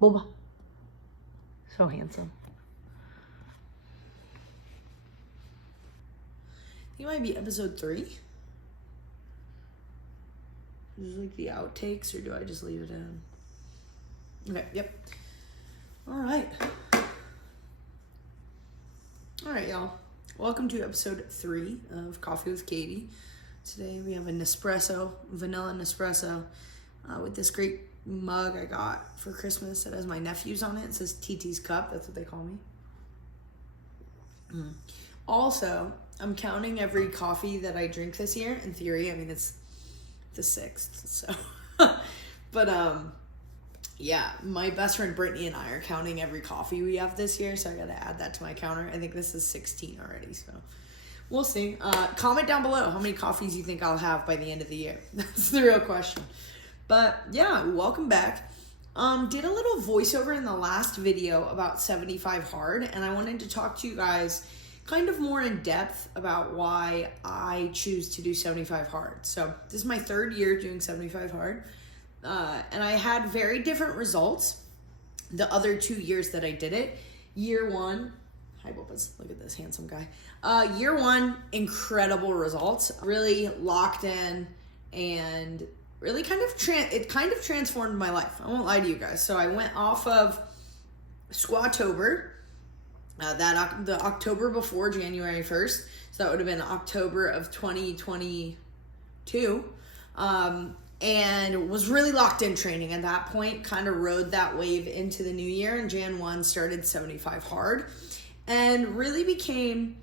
Boba. So handsome. I think it might be episode 3. Is this like the outtakes, or do I just leave it in? Okay, yep. Alright, y'all. Welcome to episode 3 of Coffee with Kaity. Today we have a Nespresso, vanilla Nespresso, with this great mug I got for Christmas that has my nephews on it. It says TT's Cup. That's what they call me. Also, I'm counting every coffee that I drink this year. In theory, I mean, it's the 6th, so. But, yeah, my best friend Brittany and I are counting every coffee we have this year, so I gotta add that to my counter. I think this is 16 already, so we'll see. Comment down below how many coffees you think I'll have by the end of the year. That's the real question. But yeah, welcome back. Did a little voiceover in the last video about 75 hard, and I wanted to talk to you guys kind of more in depth about why I choose to do 75 hard. So this is my 3rd year doing 75 hard. And I had very different results the other 2 years that I did it. Year 1, hi Bubba's, look at this handsome guy. Year 1, incredible results, really locked in, and really kind of transformed my life. I won't lie to you guys. So I went off of Squatober, the October before January 1st. So that would have been October of 2022. And was really locked in training at that point, kind of rode that wave into the new year, and Jan 1 started 75 hard and really became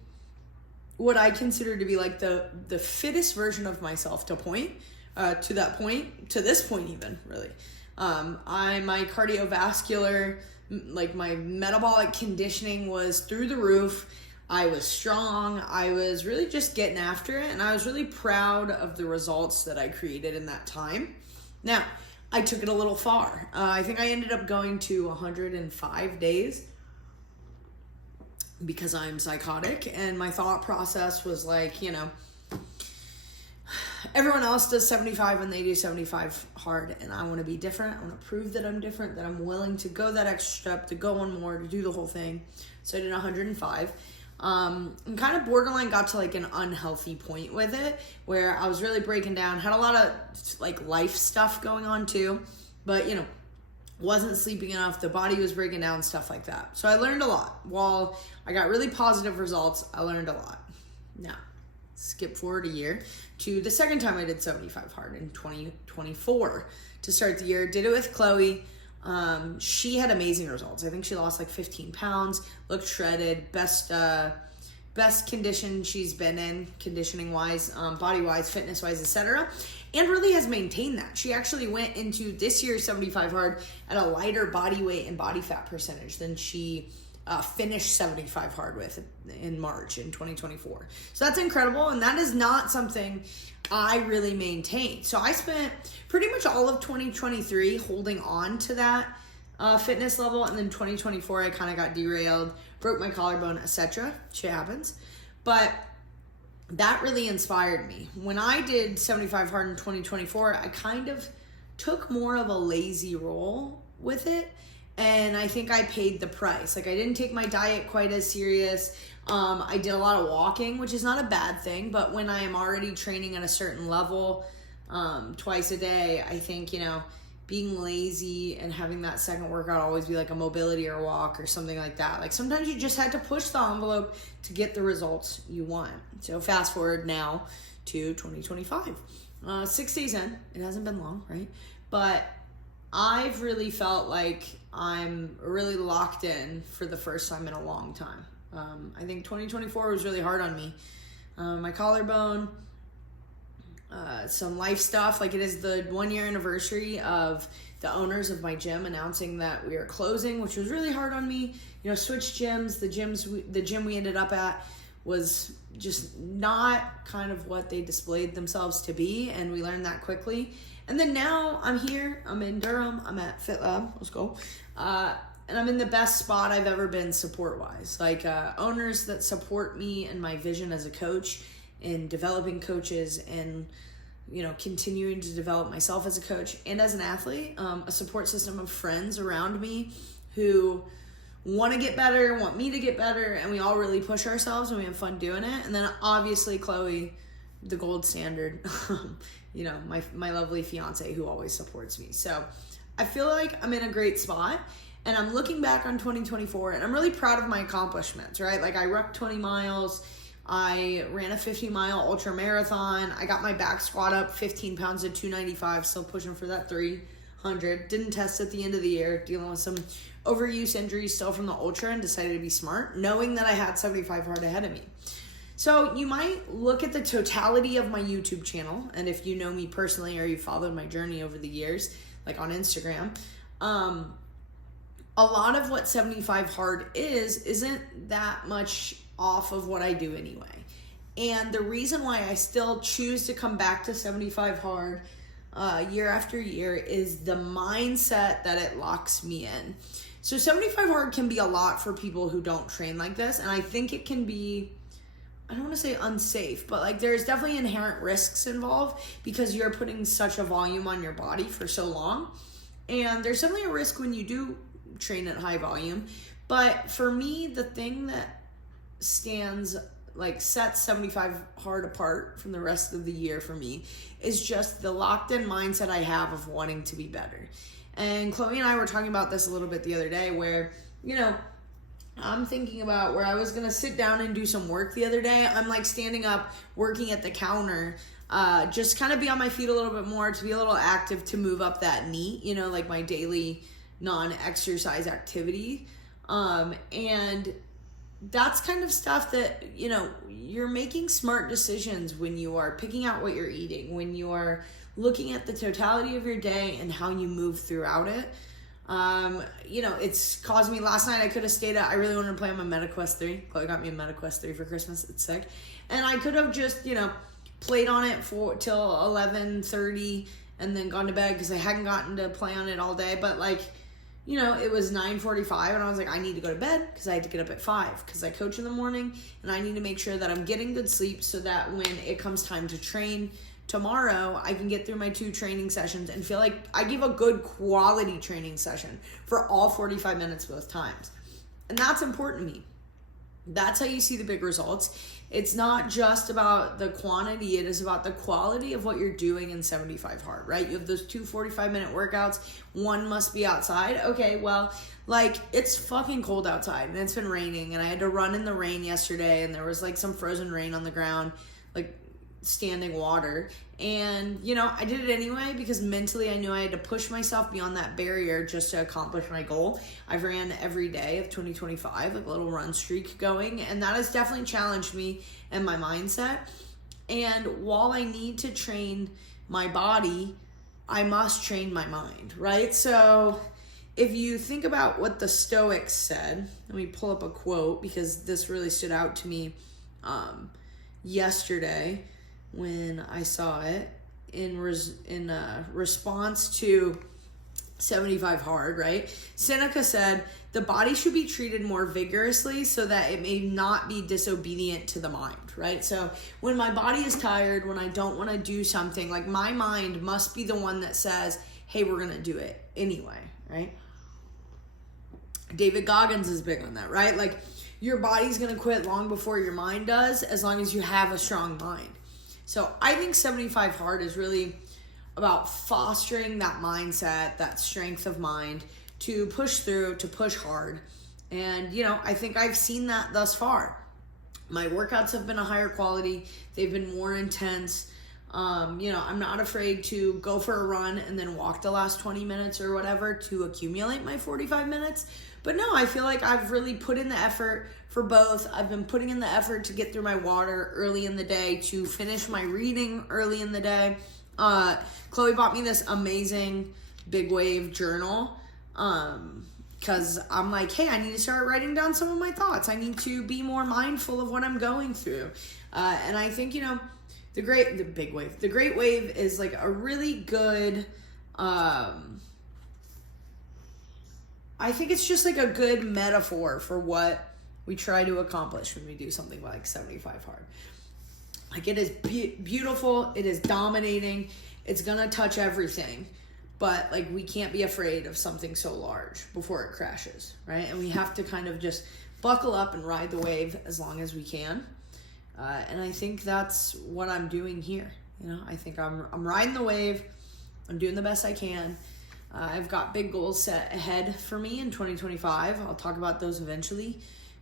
what I consider to be like the fittest version of myself to this point even, really. My cardiovascular, like my metabolic conditioning was through the roof. I was strong. I was really just getting after it, and I was really proud of the results that I created in that time. Now, I took it a little far. I think I ended up going to 105 days because I'm psychotic, and my thought process was like, everyone else does 75 when they do 75 hard, and I want to be different. I want to prove that I'm different, that I'm willing to go that extra step, to go one more, to do the whole thing. So I did 105. And kind of borderline got to like an unhealthy point with it, where I was really breaking down, had a lot of like life stuff going on too, but wasn't sleeping enough, the body was breaking down, stuff like that. So I learned a lot. While I got really positive results, I learned a lot. Now, skip forward a year to the second time I did 75 hard in 2024 to start the year. Did it with Chloe. She had amazing results. I think she lost like 15 pounds, looked shredded, best condition she's been in, conditioning wise, body wise, fitness wise, etc. And really has maintained that. She actually went into this year's 75 hard at a lighter body weight and body fat percentage than she finished 75 hard with in March in 2024. So that's incredible, and that is not something I really maintained. So I spent pretty much all of 2023 holding on to that fitness level, and then 2024 I kind of got derailed, broke my collarbone, etc. Shit happens. But that really inspired me. When I did 75 hard in 2024, I kind of took more of a lazy role with it, and I think I paid the price. Like, I didn't take my diet quite as serious. I did a lot of walking, which is not a bad thing, but when I am already training at a certain level, twice a day, I think, being lazy and having that second workout always be like a mobility or a walk or something like that. Like, sometimes you just had to push the envelope to get the results you want. So fast forward now to 2025. 6 days in, it hasn't been long, right? But I've really felt like I'm really locked in for the first time in a long time. I think 2024 was really hard on me. My collarbone, some life stuff. Like, it is the 1-year anniversary of the owners of my gym announcing that we are closing, which was really hard on me. Switched gyms. The gym we ended up at was just not kind of what they displayed themselves to be, and we learned that quickly. And then now I'm here. I'm in Durham. I'm at Fit Lab. Let's go. And I'm in the best spot I've ever been support-wise. Like, owners that support me and my vision as a coach, in developing coaches, and continuing to develop myself as a coach and as an athlete, a support system of friends around me who want to get better, want me to get better, and we all really push ourselves and we have fun doing it. And then obviously Chloe, the gold standard, my lovely fiance who always supports me. So I feel like I'm in a great spot, and I'm looking back on 2024 and I'm really proud of my accomplishments, right? Like I rucked 20 miles. I ran a 50-mile ultra marathon. I got my back squat up 15 pounds to 295, still pushing for that 300. Didn't test at the end of the year, dealing with some overuse injuries still from the ultra, and decided to be smart, knowing that I had 75 hard ahead of me. So you might look at the totality of my YouTube channel, and if you know me personally or you followed my journey over the years, like on Instagram, a lot of what 75 hard isn't that much off of what I do anyway. And the reason why I still choose to come back to 75 hard year after year is the mindset that it locks me in. So 75 hard can be a lot for people who don't train like this, and I think it can be, I don't want to say unsafe, but like there's definitely inherent risks involved because you're putting such a volume on your body for so long. And there's definitely a risk when you do train at high volume. But for me, the thing that sets 75 hard apart from the rest of the year for me is just the locked in mindset I have of wanting to be better. And Chloe and I were talking about this a little bit the other day where, I'm thinking about where I was going to sit down and do some work the other day. I'm like standing up, working at the counter, just kind of be on my feet a little bit more, to be a little active, to move up that knee, like my daily non-exercise activity. And that's kind of stuff that, you're making smart decisions when you are picking out what you're eating, when you are looking at the totality of your day and how you move throughout it. It's caused me, last night I could have stayed I really wanted to play on my MetaQuest 3. Chloe got me a MetaQuest 3 for Christmas. It's sick. And I could have just, played on it till 11:30 and then gone to bed because I hadn't gotten to play on it all day. But it was 9:45 and I was like, I need to go to bed because I had to get up at 5 because I coach in the morning, and I need to make sure that I'm getting good sleep so that when it comes time to train tomorrow, I can get through my 2 training sessions and feel like I give a good quality training session for all 45 minutes both times. And that's important to me. That's how you see the big results. It's not just about the quantity, it is about the quality of what you're doing in 75 hard, right? You have those 2 45-minute workouts, one must be outside. Okay, well, it's fucking cold outside and it's been raining, and I had to run in the rain yesterday, and there was some frozen rain on the ground, standing water. And I did it anyway because mentally I knew I had to push myself beyond that barrier just to accomplish my goal. I've ran every day of 2025, a little run streak going, and that has definitely challenged me and my mindset. And while I need to train my body, I must train my mind, right? So if you think about what the Stoics said, let me pull up a quote because this really stood out to me yesterday when I saw it in response to 75 hard, right? Seneca said, the body should be treated more vigorously so that it may not be disobedient to the mind, right? So when my body is tired, when I don't want to do something, my mind must be the one that says, hey, we're going to do it anyway, right? David Goggins is big on that, right? Your body's going to quit long before your mind does, as long as you have a strong mind. So I think 75 hard is really about fostering that mindset, that strength of mind to push through, to push hard. And, I think I've seen that thus far. My workouts have been a higher quality. They've been more intense. I'm not afraid to go for a run and then walk the last 20 minutes or whatever to accumulate my 45 minutes. But no, I feel like I've really put in the effort for both. I've been putting in the effort to get through my water early in the day, to finish my reading early in the day. Chloe bought me this amazing Big Wave journal because I'm like, hey, I need to start writing down some of my thoughts. I need to be more mindful of what I'm going through. And I think, the Big Wave, the Great Wave is a really good, I think it's just a good metaphor for what we try to accomplish when we do something like 75 hard. Like, it is beautiful. It is dominating. It's going to touch everything. But, like, we can't be afraid of something so large before it crashes, right? And we have to kind of just buckle up and ride the wave as long as we can. And I think that's what I'm doing here. You know, I think I'm riding the wave. I'm doing the best I can. I've got big goals set ahead for me in 2025. I'll talk about those eventually.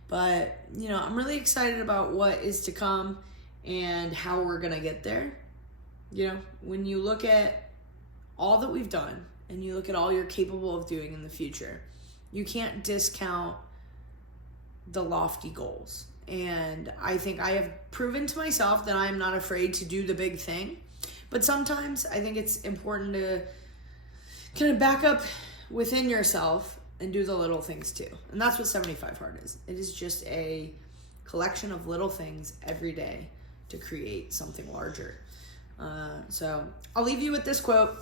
But, you know, I'm really excited about what is to come and how we're going to get there. You know, when you look at all that we've done and you look at all you're capable of doing in the future, you can't discount the lofty goals. And I think I have proven to myself that I am not afraid to do the big thing. But sometimes I think it's important to kind of back up within yourself and do the little things too. And that's what 75 Hard is. It is just a collection of little things every day to create something larger. So I'll leave you with this quote.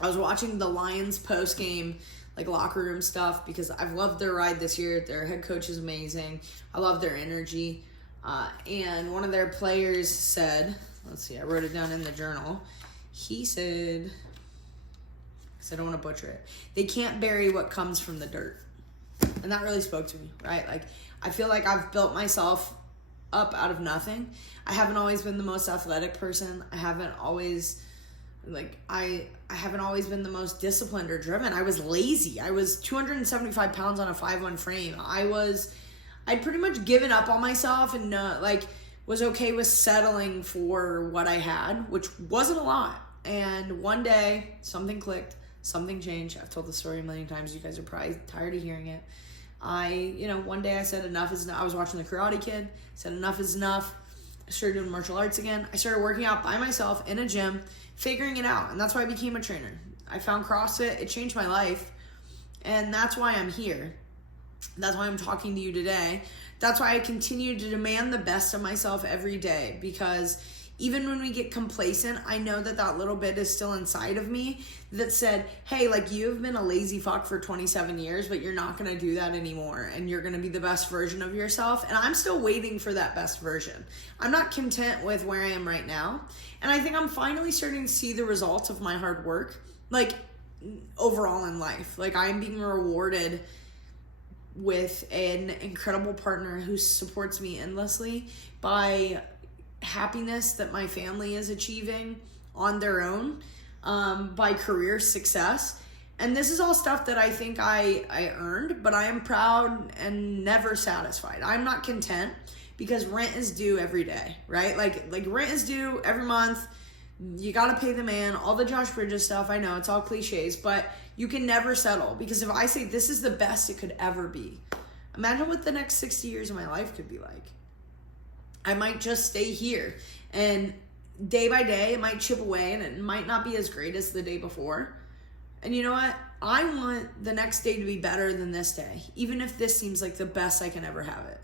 I was watching the Lions post-game locker room stuff because I've loved their ride this year. Their head coach is amazing. I love their energy. And one of their players said, let's see, I wrote it down in the journal. He said, because I don't want to butcher it, they can't bury what comes from the dirt. And that really spoke to me, right? Like, I feel like I've built myself up out of nothing. I haven't always been the most athletic person. I haven't always I haven't always been the most disciplined or driven. I was lazy. I was 275 pounds on a 5'1" frame. I'd pretty much given up on myself and was okay with settling for what I had, which wasn't a lot. And one day something clicked, something changed. I've told the story a million times. You guys are probably tired of hearing it. One day I said enough is enough. I was watching The Karate Kid, said enough is enough. I started doing martial arts again. I started working out by myself in a gym, figuring it out. And that's why I became a trainer. I found CrossFit. It changed my life. And that's why I'm here. That's why I'm talking to you today. That's why I continue to demand the best of myself every day. Because even when we get complacent, I know that little bit is still inside of me that said, hey, you've been a lazy fuck for 27 years, but you're not going to do that anymore. And you're going to be the best version of yourself. And I'm still waiting for that best version. I'm not content with where I am right now. And I think I'm finally starting to see the results of my hard work, overall in life. I'm being rewarded with an incredible partner who supports me endlessly by happiness that my family is achieving on their own, by career success. And this is all stuff that I think I earned, but I am proud and never satisfied. I'm not content because rent is due every day, right? Like rent is due every month. You got to pay the man, all the Josh Bridges stuff. I know it's all cliches, but you can never settle, because if I say this is the best it could ever be, imagine what the next 60 years of my life could be like. I might just stay here, and day by day it might chip away, and it might not be as great as the day before. And you know what? I want the next day to be better than this day, even if this seems like the best I can ever have it.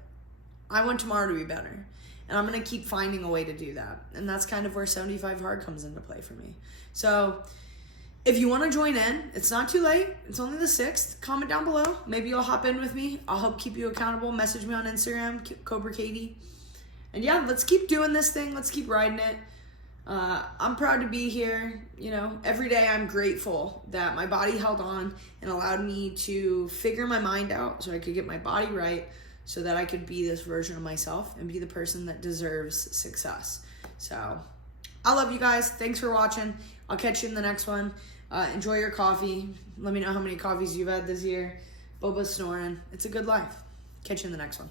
I want tomorrow to be better, and I'm going to keep finding a way to do that. And that's kind of where 75 Hard comes into play for me. So if you want to join in, it's not too late. It's only the 6th. Comment down below. Maybe you'll hop in with me. I'll help keep you accountable. Message me on Instagram, Cobra Kaity. And yeah, let's keep doing this thing. Let's keep riding it. I'm proud to be here. Every day I'm grateful that my body held on and allowed me to figure my mind out so I could get my body right, so that I could be this version of myself and be the person that deserves success. So I love you guys. Thanks for watching. I'll catch you in the next one. Enjoy your coffee. Let me know how many coffees you've had this year. Boba's snoring. It's a good life. Catch you in the next one.